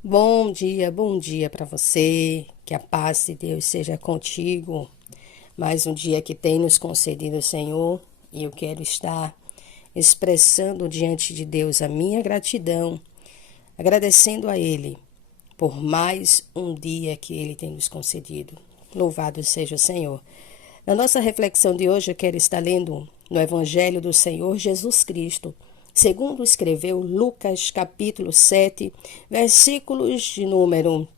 Bom dia para você. Que a paz de Deus seja contigo. Mais um dia que tem nos concedido o Senhor e eu quero estar expressando diante de Deus a minha gratidão, agradecendo a Ele por mais um dia que Ele tem nos concedido. Louvado seja o Senhor. Na nossa reflexão de hoje, eu quero estar lendo no Evangelho do Senhor Jesus Cristo, segundo escreveu Lucas, capítulo 7, versículos de número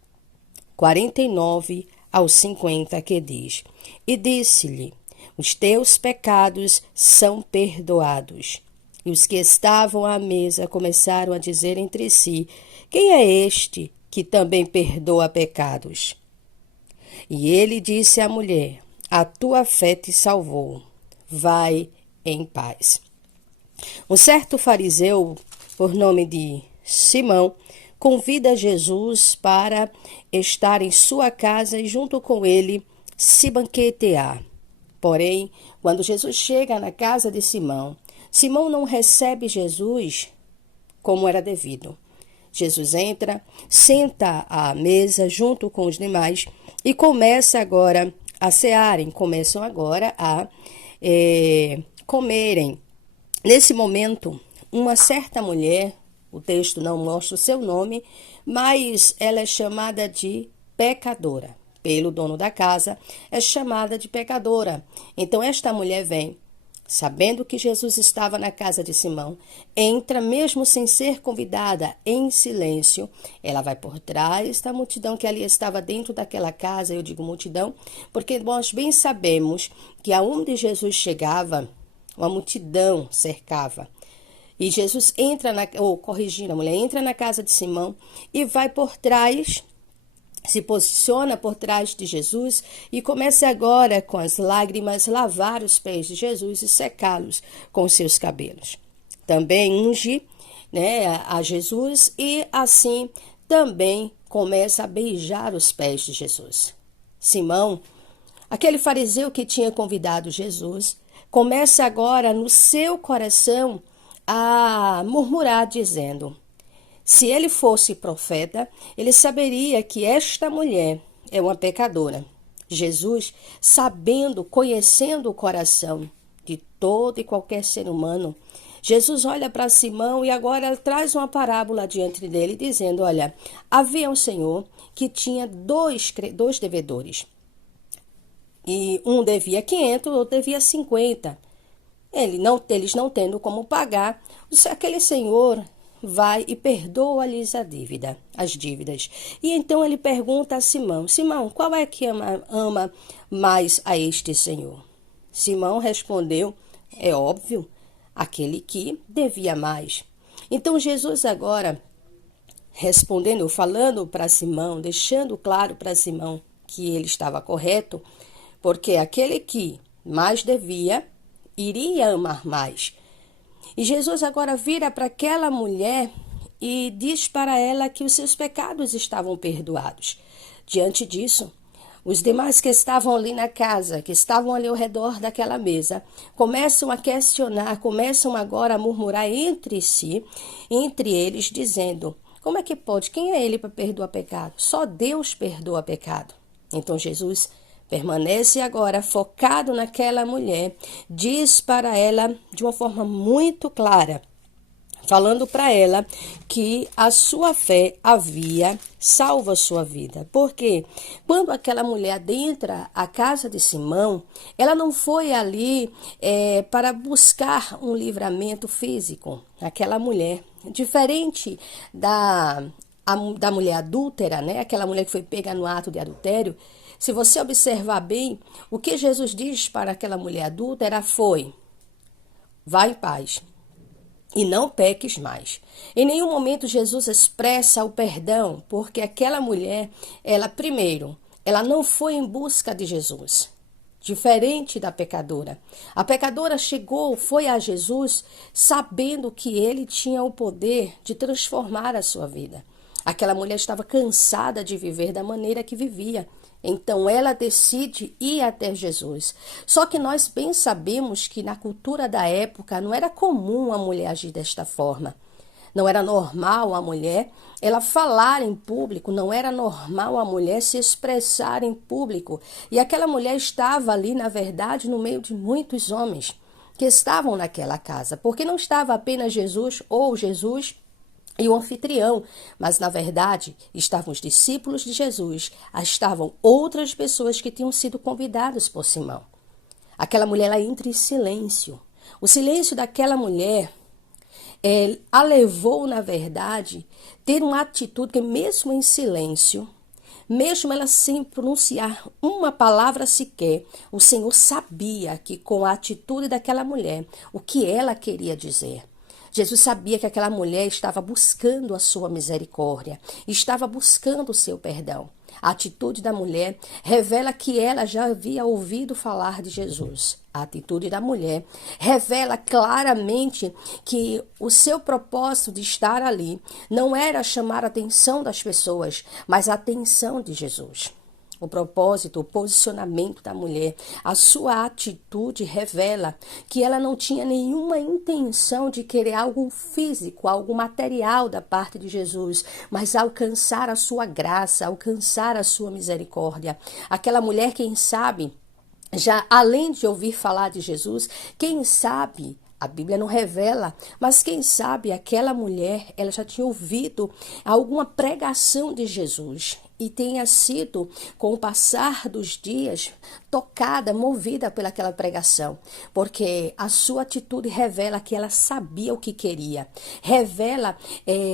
49 ao 50, que diz: E disse-lhe: Os teus pecados são perdoados. E os que estavam à mesa começaram a dizer entre si: Quem é este que também perdoa pecados? E ele disse à mulher: A tua fé te salvou. Vai em paz. Um certo fariseu, por nome de Simão, convida Jesus para estar em sua casa e junto com ele se banquetear. Porém, quando Jesus chega na casa de Simão, Simão não recebe Jesus como era devido. Jesus entra, senta à mesa junto com os demais e começa agora a cearem, começam agora a comerem. Nesse momento, uma certa mulher, o texto não mostra o seu nome, mas ela é chamada de pecadora. Pelo dono da casa, é chamada de pecadora. Então, esta mulher vem, sabendo que Jesus estava na casa de Simão, entra mesmo sem ser convidada, em silêncio. Ela vai por trás da multidão que ali estava dentro daquela casa. Eu digo multidão, porque nós bem sabemos que aonde Jesus chegava, uma multidão cercava. E Jesus entra, corrigindo, a mulher entra na casa de Simão e vai por trás, se posiciona por trás de Jesus e começa agora, com as lágrimas, lavar os pés de Jesus e secá-los com seus cabelos. Também unge, a Jesus e assim também começa a beijar os pés de Jesus. Simão, aquele fariseu que tinha convidado Jesus, começa agora no seu coração a murmurar, dizendo: se ele fosse profeta, ele saberia que esta mulher é uma pecadora. Jesus, sabendo, conhecendo o coração de todo e qualquer ser humano, Jesus olha para Simão e agora traz uma parábola diante dele, dizendo: olha, havia um senhor que tinha dois devedores. E um devia 500, outro devia 50. Eles não tendo como pagar, aquele senhor vai e perdoa-lhes as dívidas. E então ele pergunta a Simão: Simão, qual é que ama mais a este senhor? Simão respondeu: é óbvio, aquele que devia mais. Então Jesus agora, respondendo, falando para Simão, deixando claro para Simão que ele estava correto, porque aquele que mais devia, iria amar mais. E Jesus agora vira para aquela mulher e diz para ela que os seus pecados estavam perdoados. Diante disso, os demais que estavam ali na casa, que estavam ali ao redor daquela mesa, começam a questionar, começam agora a murmurar entre si, entre eles, dizendo: como é que pode? Quem é ele para perdoar pecado? Só Deus perdoa pecado. Então Jesus permanece agora focado naquela mulher, diz para ela de uma forma muito clara, falando para ela que a sua fé havia salvo a sua vida. Porque quando aquela mulher adentra a casa de Simão, ela não foi ali para buscar um livramento físico. Aquela mulher, diferente da mulher adúltera, aquela mulher que foi pega no ato de adultério. Se você observar bem, o que Jesus diz para aquela mulher adúltera foi: vá em paz e não peques mais. Em nenhum momento Jesus expressa o perdão, porque aquela mulher, ela não foi em busca de Jesus. Diferente da pecadora. A pecadora foi a Jesus sabendo que ele tinha o poder de transformar a sua vida. Aquela mulher estava cansada de viver da maneira que vivia. Então ela decide ir até Jesus. Só que nós bem sabemos que na cultura da época não era comum a mulher agir desta forma. Não era normal a mulher ela falar em público, não era normal a mulher se expressar em público. E aquela mulher estava ali, na verdade, no meio de muitos homens que estavam naquela casa, porque não estava apenas Jesus ou Jesus e o anfitrião, mas na verdade estavam os discípulos de Jesus, estavam outras pessoas que tinham sido convidadas por Simão. Aquela mulher ela entra em silêncio. O silêncio daquela mulher a levou, na verdade, ter uma atitude que mesmo em silêncio, mesmo ela sem pronunciar uma palavra sequer, o Senhor sabia que com a atitude daquela mulher, o que ela queria dizer. Jesus sabia que aquela mulher estava buscando a sua misericórdia, estava buscando o seu perdão. A atitude da mulher revela que ela já havia ouvido falar de Jesus. A atitude da mulher revela claramente que o seu propósito de estar ali não era chamar a atenção das pessoas, mas a atenção de Jesus. O propósito, o posicionamento da mulher, a sua atitude revela que ela não tinha nenhuma intenção de querer algo físico, algo material da parte de Jesus, mas alcançar a sua graça, alcançar a sua misericórdia. Aquela mulher, quem sabe, já além de ouvir falar de Jesus, quem sabe, a Bíblia não revela, mas quem sabe aquela mulher, ela já tinha ouvido alguma pregação de Jesus e tenha sido, com o passar dos dias, tocada, movida pelaquela pregação, porque a sua atitude revela que ela sabia o que queria, revela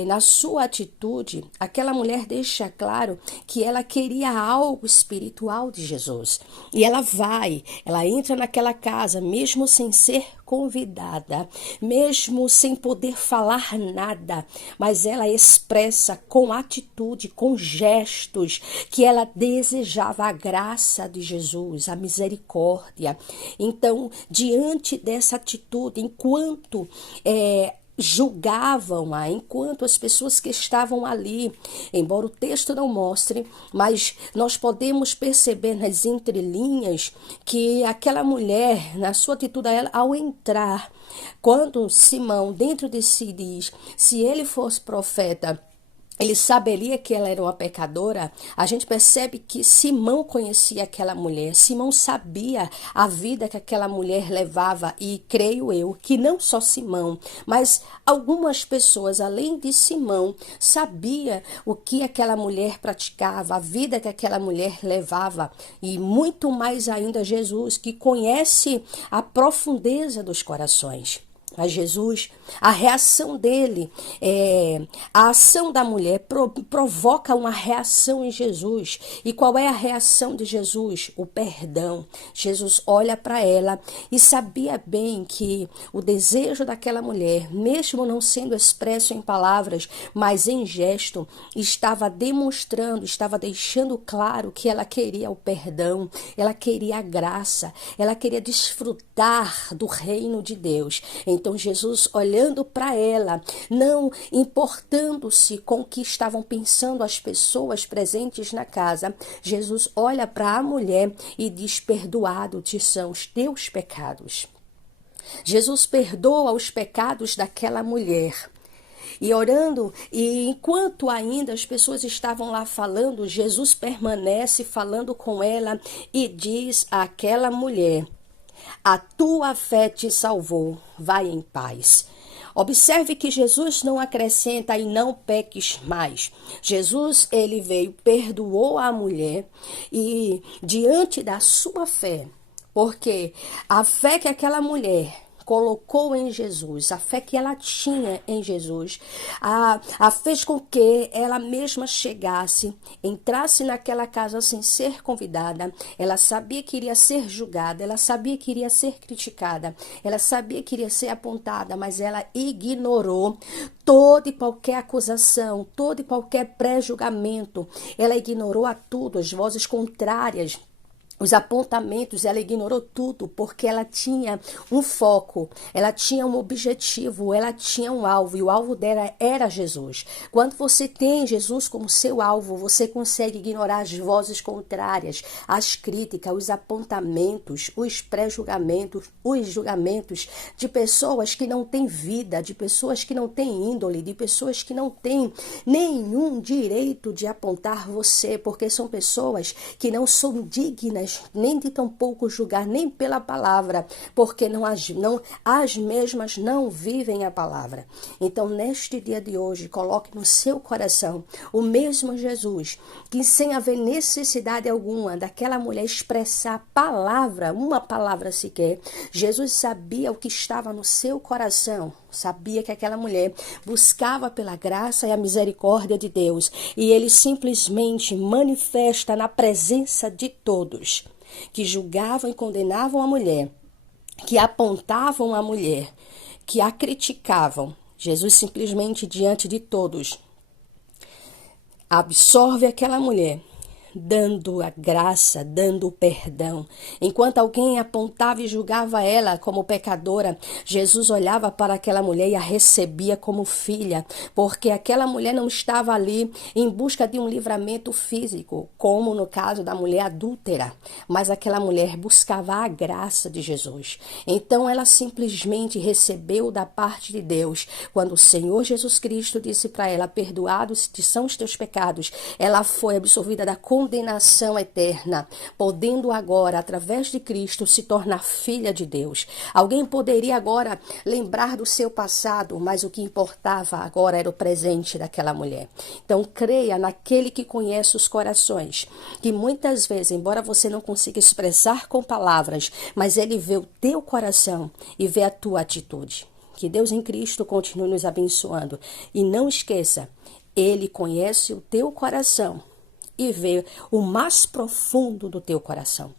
na sua atitude, aquela mulher deixa claro que ela queria algo espiritual de Jesus, e ela entra naquela casa, mesmo sem ser convidada, mesmo sem poder falar nada, mas ela expressa com atitude, com gestos, que ela desejava a graça de Jesus, a misericórdia. Então, diante dessa atitude, enquanto julgavam-a, enquanto as pessoas que estavam ali, embora o texto não mostre, mas nós podemos perceber nas entrelinhas que aquela mulher, na sua atitude, ela, ao entrar, quando Simão dentro de si diz, se ele fosse profeta, ele saberia que ela era uma pecadora, a gente percebe que Simão conhecia aquela mulher, Simão sabia a vida que aquela mulher levava e creio eu que não só Simão, mas algumas pessoas além de Simão sabia o que aquela mulher praticava, a vida que aquela mulher levava e muito mais ainda Jesus que conhece a profundeza dos corações. Mas Jesus, a reação dele, a ação da mulher provoca uma reação em Jesus. E qual é a reação de Jesus? O perdão. Jesus olha para ela e sabia bem que o desejo daquela mulher, mesmo não sendo expresso em palavras, mas em gesto, estava demonstrando, estava deixando claro que ela queria o perdão, ela queria a graça, ela queria desfrutar do reino de Deus. Então Jesus olhando para ela, não importando-se com o que estavam pensando as pessoas presentes na casa, Jesus olha para a mulher e diz, perdoado te são os teus pecados. Jesus perdoa os pecados daquela mulher. E orando, e enquanto ainda as pessoas estavam lá falando, Jesus permanece falando com ela e diz àquela mulher, a tua fé te salvou, vai em paz. Observe que Jesus não acrescenta e não peques mais. Jesus, ele veio, perdoou a mulher e diante da sua fé, porque a fé que aquela mulher colocou em Jesus, a fé que ela tinha em Jesus, a fez com que ela mesma chegasse, entrasse naquela casa sem ser convidada, ela sabia que iria ser julgada, ela sabia que iria ser criticada, ela sabia que iria ser apontada, mas ela ignorou toda e qualquer acusação, todo e qualquer pré-julgamento, ela ignorou a tudo, as vozes contrárias, os apontamentos, ela ignorou tudo, porque ela tinha um foco, ela tinha um objetivo, ela tinha um alvo, e o alvo dela era Jesus. Quando você tem Jesus como seu alvo, você consegue ignorar as vozes contrárias, as críticas, os apontamentos, os pré-julgamentos, os julgamentos de pessoas que não têm vida, de pessoas que não têm índole, de pessoas que não têm nenhum direito de apontar você, porque são pessoas que não são dignas nem de tão pouco julgar, nem pela palavra, porque as mesmas não vivem a palavra. Então, neste dia de hoje, coloque no seu coração o mesmo Jesus, que sem haver necessidade alguma daquela mulher expressar palavra, uma palavra sequer, Jesus sabia o que estava no seu coração, sabia que aquela mulher buscava pela graça e a misericórdia de Deus, e ele simplesmente manifesta na presença de todos que julgavam e condenavam a mulher, que apontavam a mulher, que a criticavam. Jesus simplesmente diante de todos absorve aquela mulher, dando a graça, dando o perdão. Enquanto alguém apontava e julgava ela como pecadora, Jesus olhava para aquela mulher e a recebia como filha, porque aquela mulher não estava ali em busca de um livramento físico, como no caso da mulher adúltera, mas aquela mulher buscava a graça de Jesus. Então ela simplesmente recebeu da parte de Deus, quando o Senhor Jesus Cristo disse para ela: perdoados são os teus pecados, ela foi absolvida da condenação eterna, podendo agora, através de Cristo, se tornar filha de Deus. Alguém poderia agora lembrar do seu passado, mas o que importava agora era o presente daquela mulher. Então, creia naquele que conhece os corações, que muitas vezes, embora você não consiga expressar com palavras, mas ele vê o teu coração e vê a tua atitude. Que Deus em Cristo continue nos abençoando. E não esqueça, ele conhece o teu coração e vê o mais profundo do teu coração.